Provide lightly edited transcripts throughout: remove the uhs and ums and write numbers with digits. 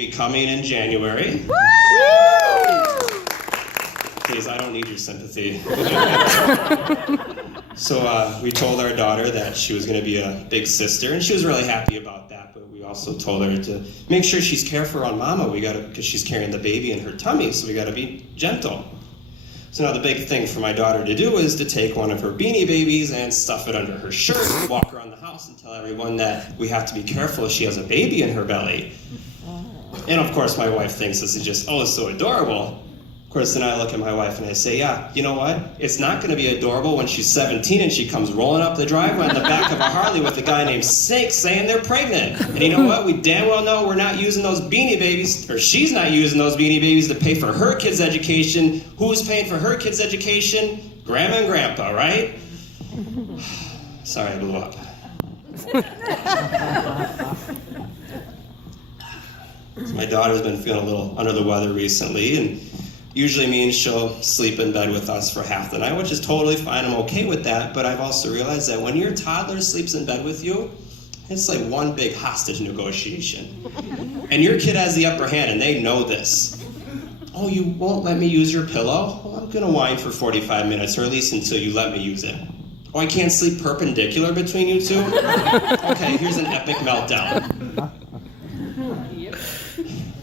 be coming in January. Woo! Please, I don't need your sympathy. So we told our daughter that she was going to be a big sister, and she was really happy about that. But we also told her to make sure she's careful on Mama. Because she's carrying the baby in her tummy, so we got to be gentle. So now the big thing for my daughter to do is to take one of her Beanie Babies and stuff it under her shirt, walk around the house and tell everyone that we have to be careful if she has a baby in her belly. And of course my wife thinks this is just, oh, it's so adorable. Of course, then I look at my wife and I say, yeah, you know what? It's not going to be adorable when she's 17 and she comes rolling up the driveway on the back of a Harley with a guy named Snake saying they're pregnant. And you know what? We damn well know we're not using those Beanie Babies, or she's not using those Beanie Babies to pay for her kids' education. Who's paying for her kids' education? Grandma and Grandpa, right? Sorry, I blew up. So my daughter's been feeling a little under the weather recently, and usually means she'll sleep in bed with us for half the night, which is totally fine. I'm okay with that, but I've also realized that when your toddler sleeps in bed with you, it's like one big hostage negotiation. And your kid has the upper hand, and they know this. Oh, you won't let me use your pillow? Well, I'm gonna whine for 45 minutes, or at least until you let me use it. Oh, I can't sleep perpendicular between you two? Okay, here's an epic meltdown.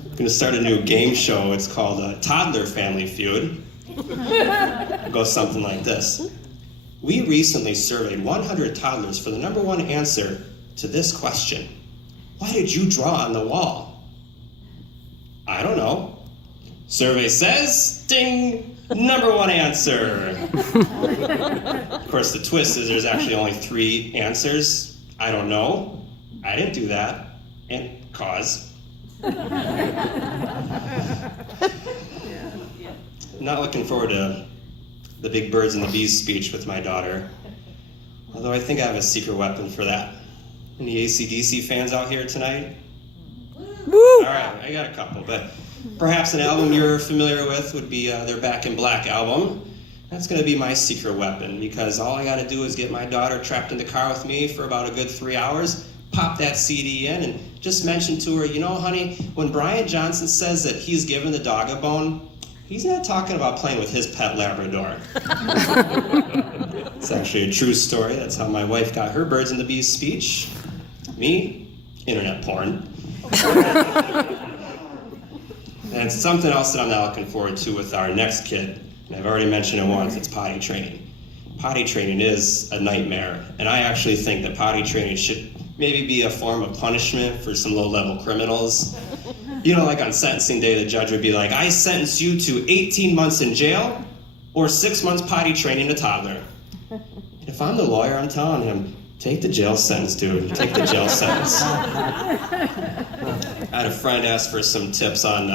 I'm going to start a new game show. It's called Toddler Family Feud. It goes something like this. We recently surveyed 100 toddlers for the number one answer to this question. Why did you draw on the wall? I don't know. Survey says, ding, number one answer. Of course, the twist is there's actually only 3 answers. I don't know. I didn't do that. And cause. Not looking forward to the big birds and the bees speech with my daughter. Although I think I have a secret weapon for that. Any AC/DC fans out here tonight? Woo! Alright, I got a couple, but perhaps an album you're familiar with would be their Back in Black album. That's going to be my secret weapon, because all I got to do is get my daughter trapped in the car with me for about a good 3 hours, pop that CD in, and just mention to her, you know, honey, when Brian Johnson says that he's given the dog a bone, he's not talking about playing with his pet Labrador. It's actually a true story. That's how my wife got her birds and the bees speech. Me, internet porn. And something else that I'm now looking forward to with our next kid, and I've already mentioned it once, it's potty training. Potty training is a nightmare, and I actually think that potty training should maybe be a form of punishment for some low-level criminals. You know, like on sentencing day, the judge would be like, I sentence you to 18 months in jail or 6 months potty training a toddler. If I'm the lawyer, I'm telling him, take the jail sentence, dude. Take the jail sentence. I had a friend ask for some tips on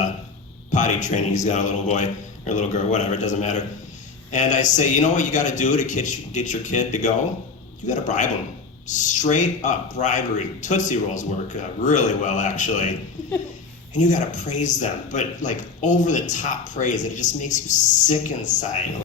potty training. He's got a little boy or a little girl, whatever, it doesn't matter. And I say, you know what you got to do to get your kid to go? You got to bribe him. Straight up bribery. Tootsie Rolls work really well, actually. And you gotta praise them, but like over the top praise, it just makes you sick inside.